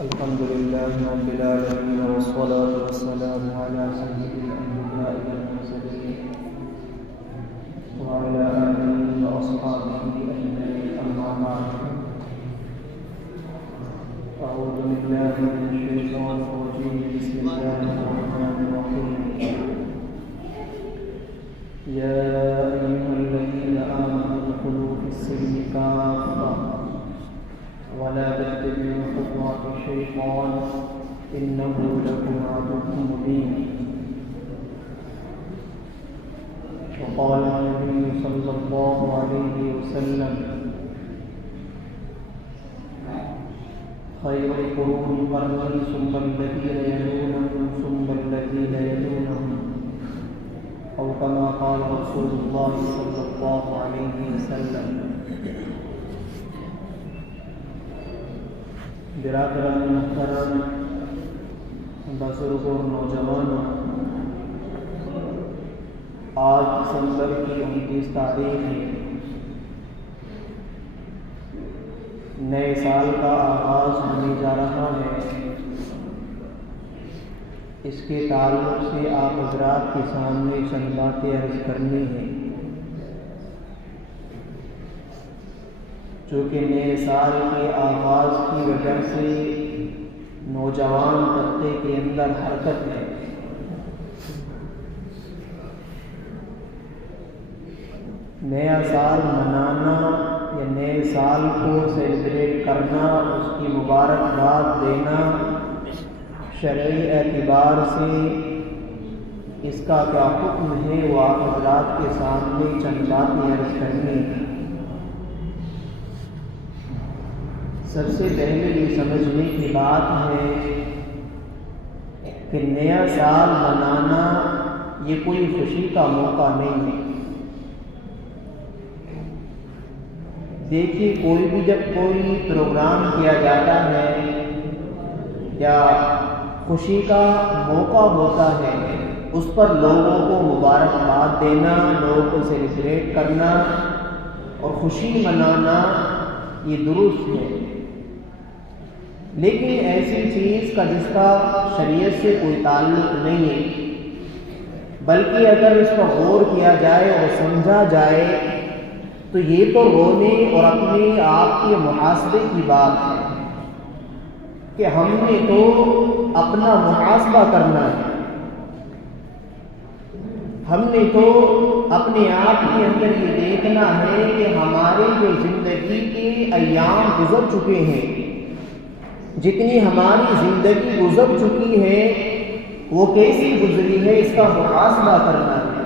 الحمد لله رب العالمين والصلاة والسلام على سيد الأنبياء والمرسلين وعلى آله وأصحابه أجمعين أما بعد أعوذ بالله من الشيطان الرجيم بسم الله الرحمن الرحيم يا أيها الذين آمنوا ادخلوا في السلم كافة ولا تتبعوا خطوات الشيطان إنه لكم عدو مبين وقال النبي صلى الله عليه وسلم خير القرون قرني ثم الذين يلونهم ثم الذين يلونهم أو كما قال رسول الله صلى الله عليه وسلم. برادران محترم، بزرگوں اور نوجوانوں، آج دسمبر کی 29 تاریخ ہے. نئے سال کا آغاز ہونے جا رہا ہے. اس کے تعلق سے آپ حضرات کے سامنے چند باتیں عرض کرنی ہیں. چونکہ نئے سال کے آغاز کی وجہ سے نوجوان طبقے کے اندر حرکت ہے. نیا سال منانا یا نئے سال کو سیلیبریٹ کرنا، اس کی مبارکباد دینا، شرعی اعتبار سے اس کا کیا حکم ہے وہ آپ حضرات کے سامنے چند باتیں عرض کرنی ہیں. سب سے پہلے یہ سمجھنے کی بات ہے کہ نیا سال منانا یہ کوئی خوشی کا موقع نہیں ہے. دیکھیے، کوئی بھی جب کوئی پروگرام کیا جاتا ہے یا خوشی کا موقع ہوتا ہے، اس پر لوگوں کو مبارکباد دینا، لوگوں کو سیلیبریٹ کرنا اور خوشی منانا یہ درست ہے. لیکن ایسی چیز کا جس کا شریعت سے کوئی تعلق نہیں ہے، بلکہ اگر اس پر غور کیا جائے اور سمجھا جائے تو یہ تو رونے اور اپنے آپ کے محاسبے کی بات ہے کہ ہم نے تو اپنا محاسبہ کرنا ہے. ہم نے تو اپنے آپ کے اندر یہ دیکھنا ہے کہ ہمارے جو زندگی کے ایام گزر چکے ہیں، جتنی ہماری زندگی گزر چکی ہے وہ کیسی گزری ہے، اس کا محاسبہ کرنا ہے.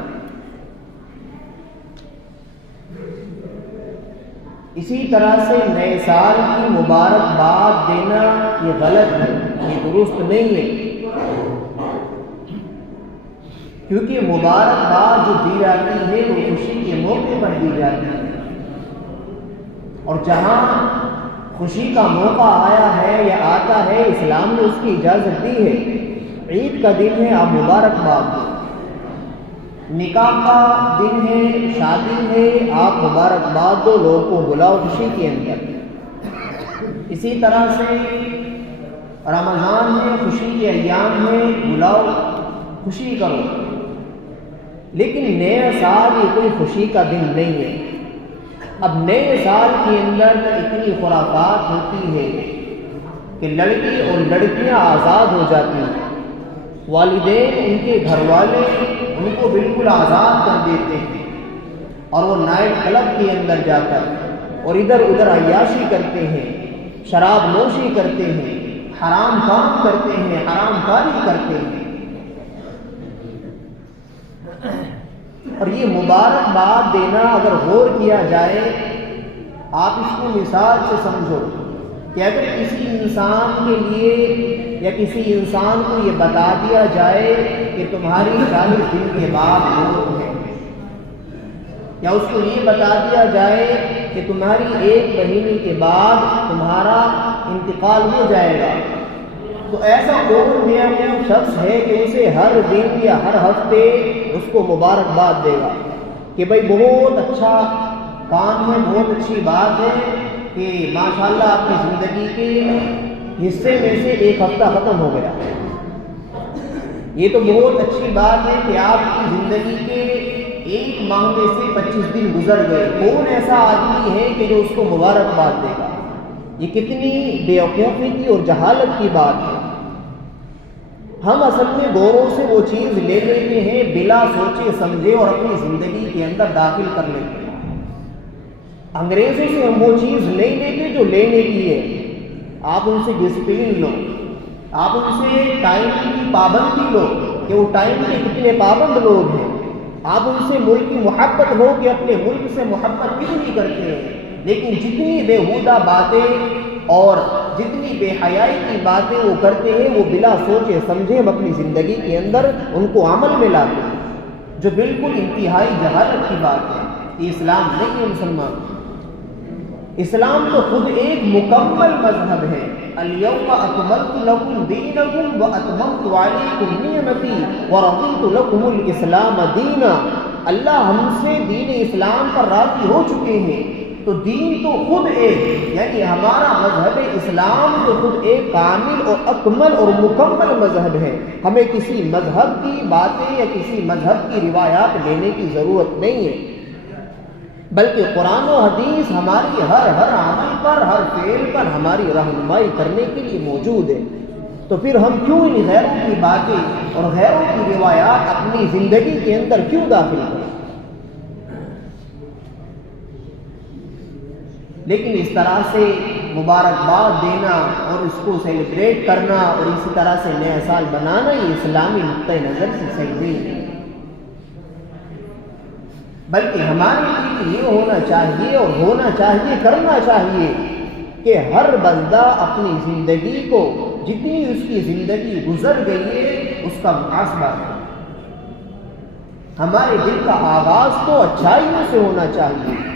اسی طرح سے نئے سال کی مبارکباد دینا یہ غلط ہے، یہ درست نہیں ہے. کیونکہ مبارکباد جو دی جاتی ہے وہ خوشی کے موقع پر دی جاتی ہے، اور جہاں خوشی کا موقع آیا ہے یا آتا ہے، اسلام نے اس کی اجازت دی ہے. عید کا دن ہے، آپ مبارکباد دو. نکاح کا دن ہے، شادی ہے، آپ مبارکباد دو، لوگوں کو بلاؤ خوشی کے اندر. اسی طرح سے رمضان ہے، خوشی کے ایام ہے، بلاؤ خوشی کرو. لیکن نیا سال یہ کوئی خوشی کا دن نہیں ہے. اب نئے سال کے اندر اتنی خرافات ہوتی ہے کہ لڑکی اور لڑکیاں آزاد ہو جاتی ہیں. والدین، ان کے گھر والے ان کو بالکل آزاد کر دیتے ہیں، اور وہ نائٹ کلب کے اندر جا کر اور ادھر ادھر عیاشی کرتے ہیں، شراب نوشی کرتے ہیں، حرام کام کرتے ہیں، حرام کاری کرتے ہیں. اور یہ مبارکباد دینا اگر غور کیا جائے، آپ اس کو مثال سے سمجھو کہ اگر کسی انسان کے لیے یا کسی انسان کو یہ بتا دیا جائے کہ تمہاری 40 دن کے بعد موت ہے، یا اس کو یہ بتا دیا جائے کہ تمہاری 1 مہینے کے بعد تمہارا انتقال ہو جائے گا، تو ایسا کون دیا وہ شخص ہے کہ اسے ہر دن یا ہر ہفتے اس کو مبارکباد دے گا کہ بھائی بہت اچھا کام ہے، بہت اچھی بات ہے کہ ماشاءاللہ آپ کی زندگی کے حصے میں سے ایک ہفتہ ختم ہو گیا۔ یہ تو بہت اچھی بات ہے کہ آپ کی زندگی کے ایک ماہ میں سے 25 دن گزر گئے۔ کون ایسا آدمی ہے کہ جو اس کو مبارکباد دے گا؟ یہ کتنی بیوقوفی کی اور جہالت کی بات ہے۔ ہم اصل میں گوروں سے وہ چیز لے لیتے ہیں بلا سوچے سمجھے اور اپنی زندگی کے اندر داخل کر لیتے ہیں۔ انگریزوں سے ہم وہ چیز نہیں لیتے جو لینے کی ہے۔ آپ ان سے ڈسپلن لو، آپ ان سے ٹائم کی پابندی لو کہ وہ ٹائم کے کتنے پابند لوگ ہیں۔ آپ ان سے ملک کی محبت ہو کہ اپنے ملک سے محبت کتنی کرتے ہیں۔ لیکن جتنی بےہودہ باتیں اور جتنی بے حیائی کی باتیں وہ کرتے ہیں وہ بلا سوچے سمجھے ہم اپنی زندگی کے اندر ان کو عمل میں لاتے ہیں، جو بالکل انتہائی جہالت کی بات ہے۔ یہ اسلام نہیں ہے مسلمان۔ اسلام تو خود ایک مکمل مذہب ہے۔ الیوم اکملت لکم دینکم واتممت علیکم نعمتی ورضیت لکم الاسلام دینا۔ اللہ ہم سے دین اسلام پر راضی ہو چکے ہیں۔ تو دین تو خود ایک، یعنی ہمارا مذہب اسلام تو خود ایک کامل اور اکمل اور مکمل مذہب ہے۔ ہمیں کسی مذہب کی باتیں یا کسی مذہب کی روایات لینے کی ضرورت نہیں ہے، بلکہ قرآن و حدیث ہماری ہر عمل پر، ہر فعل پر ہماری رہنمائی کرنے کے لیے موجود ہے۔ تو پھر ہم کیوں ان غیروں کی باتیں اور غیروں کی روایات اپنی زندگی کے اندر کیوں داخل کریں؟ لیکن اس طرح سے مبارکباد دینا اور اس کو سیلیبریٹ کرنا اور اسی طرح سے نیا سال بنانا یہ اسلامی نقطۂ نظر سے صحیح نہیں ہے، بلکہ ہمارے لیے یہ ہونا چاہیے اور ہونا چاہیے، کرنا چاہیے کہ ہر بندہ اپنی زندگی کو، جتنی اس کی زندگی گزر گئی ہے، اس کا محاسبہ کرے۔ ہمارے دل کا آغاز تو اچھائیوں سے ہونا چاہیے۔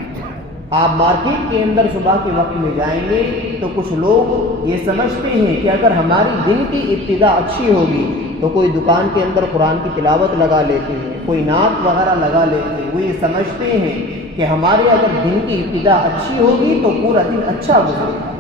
آپ مارکیٹ کے اندر صبح کے وقت میں جائیں گے تو کچھ لوگ یہ سمجھتے ہیں کہ اگر ہماری دن کی ابتدا اچھی ہوگی تو کوئی دکان کے اندر قرآن کی تلاوت لگا لیتے ہیں، کوئی نعت وغیرہ لگا لیتے ہیں۔ وہ یہ سمجھتے ہیں کہ ہمارے اگر دن کی ابتدا اچھی ہوگی تو پورا دن اچھا گزرے گا۔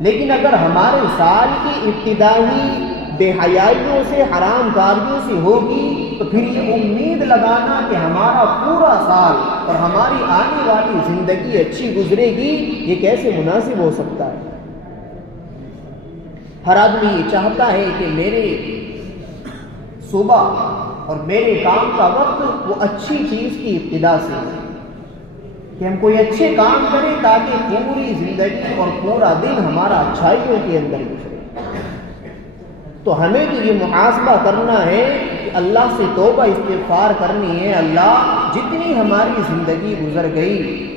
لیکن اگر ہمارے سال کی ابتدا ہی بے حیائیوں سے، حرام کاریوں سے ہوگی تو پھر یہ امید لگانا کہ ہمارا پورا سال اور ہماری آنے والی زندگی اچھی گزرے گی، یہ کیسے مناسب ہو سکتا ہے؟ ہر آدمی یہ چاہتا ہے کہ میرے صبح اور میرے کام کا وقت وہ اچھی چیز کی ابتدا سے ہو، کہ ہم کوئی اچھے کام کریں تاکہ پوری زندگی اور پورا دن ہمارا اچھائیوں کے اندر گزرے۔ تو ہمیں تو یہ محاسبہ کرنا ہے کہ اللہ سے توبہ استغفار کرنی ہے۔ اللہ جتنی ہماری زندگی گزر گئی،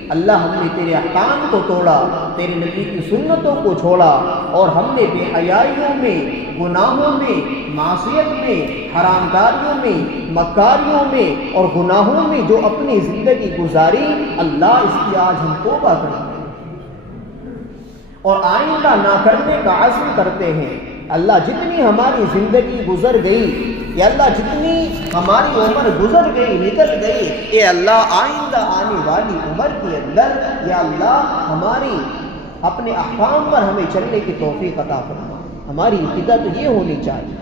اللہ ہم نے تیرے احکام کو توڑا، تیرے نبی کی سنتوں کو چھوڑا، اور ہم نے بے حیائیوں میں، گناہوں میں، معصیت میں، حرام کاریوں میں، مکاریوں میں اور گناہوں میں جو اپنی زندگی گزاری، اللہ اس کی آج ہم توبہ کریں اور آئندہ نہ کرنے کا عزم کرتے ہیں۔ اللہ جتنی ہماری زندگی گزر گئی، یا اللہ جتنی ہماری عمر گزر گئی، نکل گئی، اے اللہ آئندہ آنے والی عمر کے اندر یا اللہ ہماری اپنے احکام پر ہمیں چلنے کی توفیق عطا فرما۔ ہماری ابتدا تو یہ ہونی چاہیے۔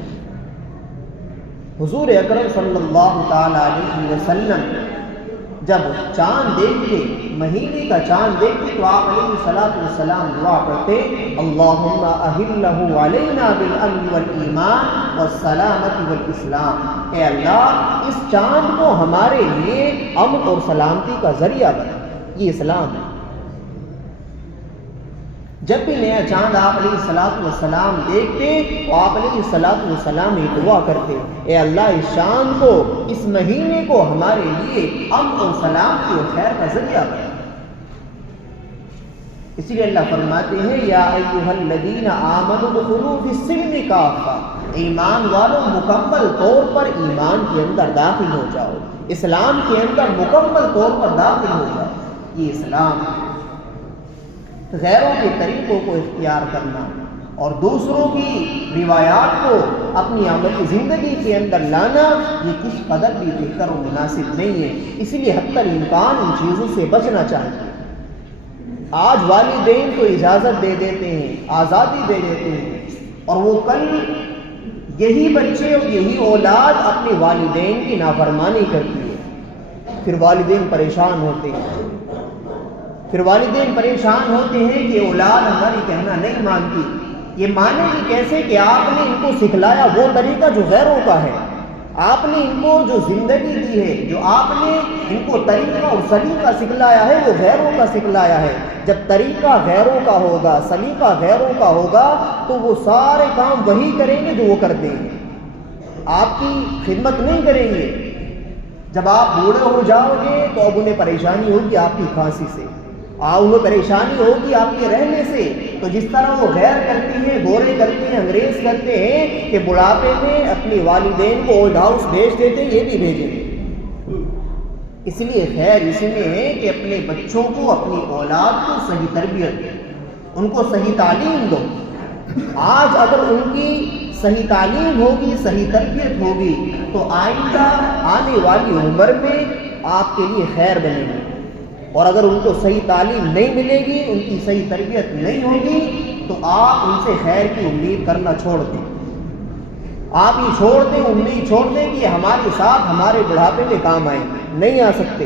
حضور اکرم صلی اللہ تعالی علیہ وسلم جب چاند دیکھتے، مہینے کا چاند دیکھتے تو آپ علیہ الصلوۃ والسلام دعا کرتے، اللہم اہلہ علینا بالامن والایمان والسلامۃ والاسلام۔ اے اللہ اس چاند کو ہمارے لیے امن اور سلامتی کا ذریعہ بنا۔ یہ اسلام ہے۔ جب بھی نیا چاند آپ علیہ الصلوۃ والسلام دیکھتے تو آپ علیہ الصلوۃ والسلام یہ دعا کرتے، اے اللہ اس چاند کو، اس مہینے کو ہمارے لیے امن اور سلامتی اور خیر کا ذریعہ بنا۔ اسی لیے اللہ فرماتے ہیں، یا ایھا الذین آمنوا ادخلوا فی السلم کافہ، ایمان والوں مکمل طور پر ایمان کے اندر داخل ہو جاؤ، اسلام کے اندر مکمل طور پر داخل ہو جاؤ۔ یہ اسلام ہے۔ غیروں کے طریقوں کو اختیار کرنا اور دوسروں کی روایات کو اپنی عملی زندگی کے اندر لانا، یہ کس قدر بھی بہتر و مناسب نہیں ہے۔ اسی لیے حتی الامکان ان چیزوں سے بچنا چاہیے۔ آج والدین کو اجازت دے دیتے ہیں، آزادی دے دیتے ہیں، اور وہ کل یہی بچے اور یہی اولاد اپنے والدین کی نافرمانی کرتی ہے، پھر والدین پریشان ہوتے ہیں، پھر والدین پریشان ہوتے ہیں کہ اولاد ہماری کہنا نہیں مانتی۔ یہ مانے گی کیسے کہ آپ نے ان کو سکھلایا وہ طریقہ جو غیروں کا ہے، آپ نے ان کو جو زندگی دی ہے، جو آپ نے ان کو طریقہ اور سلیقہ سکھلایا ہے وہ غیروں کا سکھلایا ہے۔ جب طریقہ غیروں کا ہوگا، سلیقہ غیروں کا ہوگا، تو وہ سارے کام وہی کریں گے جو وہ کرتے ہیں، آپ کی خدمت نہیں کریں گے۔ جب آپ بوڑھے ہو جاؤ گے تو اب انہیں پریشانی ہوگی آپ کی کھانسی سے، انہیں پریشانی ہوگی آپ کے رہنے سے۔ تو جس طرح وہ غیر کرتی ہیں، گورے کرتے ہیں، انگریز کرتے ہیں کہ بڑھاپے میں اپنے والدین کو اولڈ ہاؤس بھیج دیتے ہیں، یہ بھی بھیجیں۔ اس لیے خیر اس میں ہے کہ اپنے بچوں کو، اپنی اولاد کو صحیح تربیت دو، ان کو صحیح تعلیم دو۔ آج اگر ان کی صحیح تعلیم ہوگی، صحیح تربیت ہوگی، تو آئندہ آنے والی عمر میں آپ کے لیے خیر بنے گی۔ اور اگر ان کو صحیح تعلیم نہیں ملے گی، ان کی صحیح تربیت نہیں ہوگی، تو آپ ان سے خیر کی امید کرنا چھوڑ دیں۔ آپ یہ چھوڑ دیں، امید چھوڑ دیں کہ ہمارے ساتھ ہمارے بڑھاپے میں کام آئیں گے، نہیں آ سکتے۔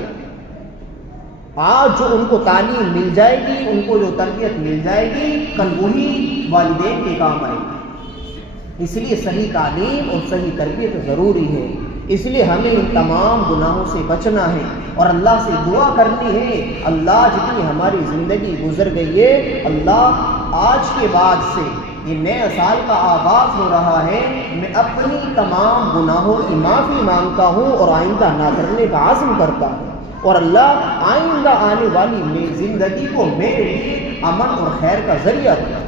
آج جو ان کو تعلیم مل جائے گی، ان کو جو تربیت مل جائے گی، کل وہی والدین کے کام آئے گی۔ اس لیے صحیح تعلیم اور صحیح تربیت ضروری ہے۔ اس لیے ہمیں ان تمام گناہوں سے بچنا ہے اور اللہ سے دعا کرنی ہے، اللہ جتنی ہماری زندگی گزر گئی ہے، اللہ آج کے بعد سے یہ نئے سال کا آغاز ہو رہا ہے، میں اپنی تمام گناہوں کی معافی مانگتا ہوں اور آئندہ نہ کرنے کا عزم کرتا ہوں، اور اللہ آئندہ آنے والی میری زندگی کو میرے لیے امن اور خیر کا ذریعہ دے۔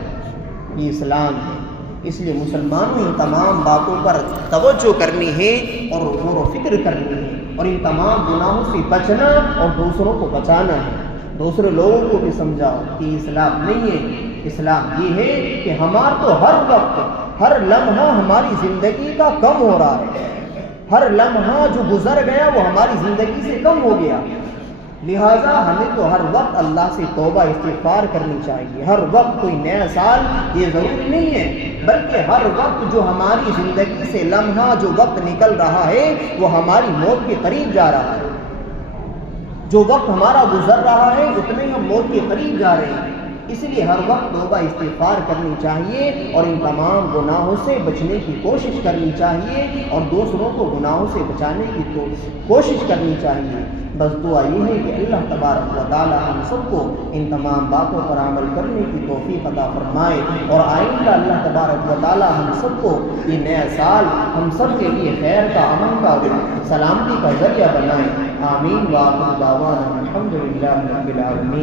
یہ اسلام ہے۔ اس لیے مسلمانوں ان تمام باتوں پر توجہ کرنی ہے اور غور و فکر کرنی ہے، اور ان تمام گناہوں سے بچنا اور دوسروں کو بچانا ہے۔ دوسرے لوگوں کو بھی سمجھاؤ کہ اسلام نہیں ہے، اسلام یہ ہے کہ ہمارا تو ہر وقت، ہر لمحہ ہماری زندگی کا کم ہو رہا ہے، ہر لمحہ جو گزر گیا وہ ہماری زندگی سے کم ہو گیا، لہٰذا ہمیں تو ہر وقت اللہ سے توبہ استغفار کرنی چاہیے۔ ہر وقت کوئی نیا سال یہ ضروری نہیں ہے، بلکہ ہر وقت جو ہماری زندگی سے لمحہ جو وقت نکل رہا ہے وہ ہماری موت کے قریب جا رہا ہے۔ جو وقت ہمارا گزر رہا ہے اتنے ہم موت کے قریب جا رہے ہیں۔ اس لیے ہر وقت توبہ استغفار کرنی چاہیے اور ان تمام گناہوں سے بچنے کی کوشش کرنی چاہیے اور دوسروں کو گناہوں سے بچانے کی کوشش کرنی چاہیے۔ بس دعا یہ ہے کہ اللہ تبارک و تعالی ہم سب کو ان تمام باتوں پر عمل کرنے کی توفیق عطا فرمائے، اور آئندہ اللہ تبارک و تعالی ہم سب کو یہ نیا سال ہم سب کے لیے خیر کا، امن کا، سلامتی کا ذریعہ بنائے۔ آمین۔ وآخر دعوانا الحمدللہ رب العالمین۔